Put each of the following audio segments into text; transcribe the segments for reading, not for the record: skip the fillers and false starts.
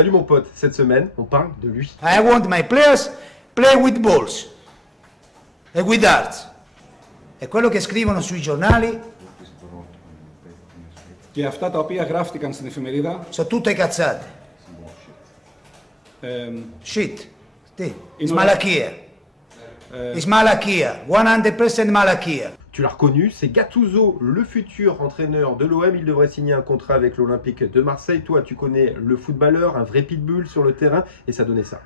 Salut mon pote, cette semaine, on parle de lui. I want my players play with balls e with darts. È quello che scrivono sui giornali. Και αυτά τα οποία γράφτηκαν στην εφημερίδα. Sono tutte cazzate. Shit. It's malachia. It's malachia. 100% malachia. Tu l'as reconnu, c'est Gattuso, le futur entraîneur de l'OM. Il devrait signer un contrat avec l'Olympique de Marseille. Toi, tu connais le footballeur, un vrai pitbull sur le terrain, et ça donnait ça.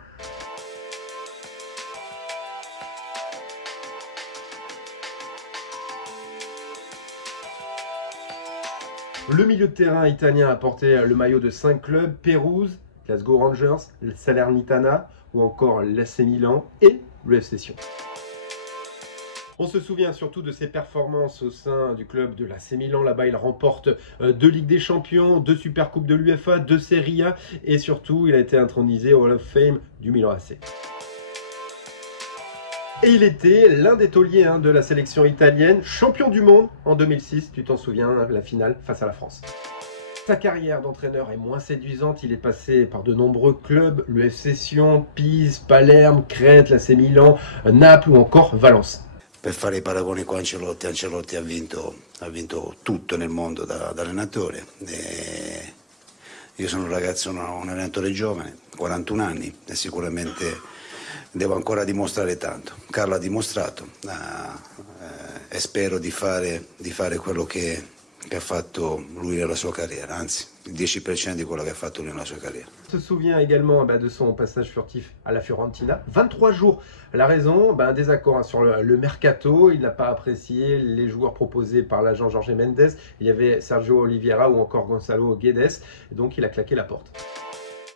Le milieu de terrain italien a porté le maillot de 5 clubs, Pérouse, Glasgow Rangers, le Salernitana ou encore l'AC Milan et le FC Sion. On se souvient surtout de ses performances au sein du club de l'AC Milan. Là-bas, il remporte 2 Ligues des Champions, 2 Supercoupes de l'UEFA, 2 Serie A et surtout, il a été intronisé au Hall of Fame du Milan AC. Et il était l'un des tauliers de la sélection italienne, champion du monde en 2006, tu t'en souviens, la finale face à la France. Sa carrière d'entraîneur est moins séduisante, il est passé par de nombreux clubs, le FC Sion, Pise, Palerme, Crète, l'AC Milan, Naples ou encore Valence. Per fare i paragoni con Ancelotti, Ancelotti ha vinto tutto nel mondo da allenatore. Io sono un ragazzo, un allenatore giovane, 41 anni e sicuramente devo ancora dimostrare tanto. Carlo ha dimostrato e spero di fare quello che ha fatto lui nella sua carriera, anzi il 10% di quello che ha fatto lui nella sua carriera. Se souvient également de son passage furtif à la Fiorentina, 23 jours. La raison, désaccord sur le mercato, il n'a pas apprécié les joueurs proposés par l'agent Jorge Mendes, il y avait Sergio Oliveira ou encore Gonzalo Guedes, donc il a claqué la porte.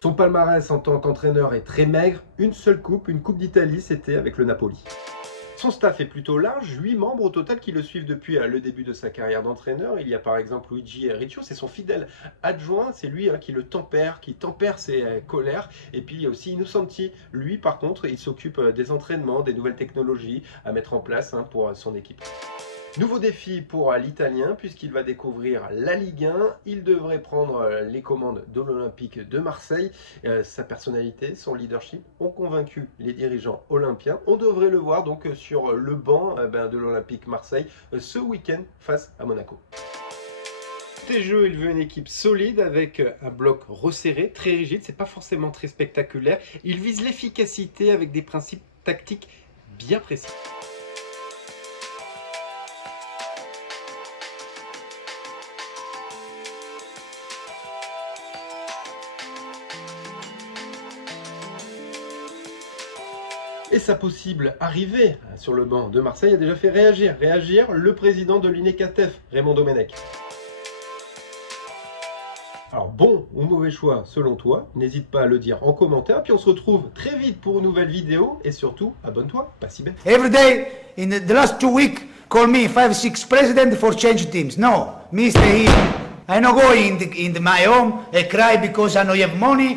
Son palmarès en tant qu'entraîneur est très maigre, une seule coupe, une coupe d'Italie, c'était avec le Napoli. Son staff est plutôt large, 8 membres au total qui le suivent depuis le début de sa carrière d'entraîneur. Il y a par exemple Luigi Riccio, c'est son fidèle adjoint, c'est lui qui le tempère, qui tempère ses colères. Et puis il y a aussi Innocenti, lui par contre, il s'occupe des entraînements, des nouvelles technologies à mettre en place pour son équipe. Nouveau défi pour l'Italien puisqu'il va découvrir la Ligue 1. Il devrait prendre les commandes de l'Olympique de Marseille. Sa personnalité, son leadership ont convaincu les dirigeants olympiens. On devrait le voir donc sur le banc de l'Olympique Marseille ce week-end face à Monaco. Côté jeu, il veut une équipe solide avec un bloc resserré, très rigide. C'est pas forcément très spectaculaire. Il vise l'efficacité avec des principes tactiques bien précis. Et sa possible arrivée sur le banc de Marseille a déjà fait réagir le président de l'UNECATEF, Raymond Domenech. Alors bon ou mauvais choix selon toi, n'hésite pas à le dire en commentaire, puis on se retrouve très vite pour une nouvelle vidéo, et surtout, abonne-toi, pas si bête. Every day, in the last 2 weeks, call me 5-6 president for change teams. No, me stay here. I no go in my home and cry because I no have money,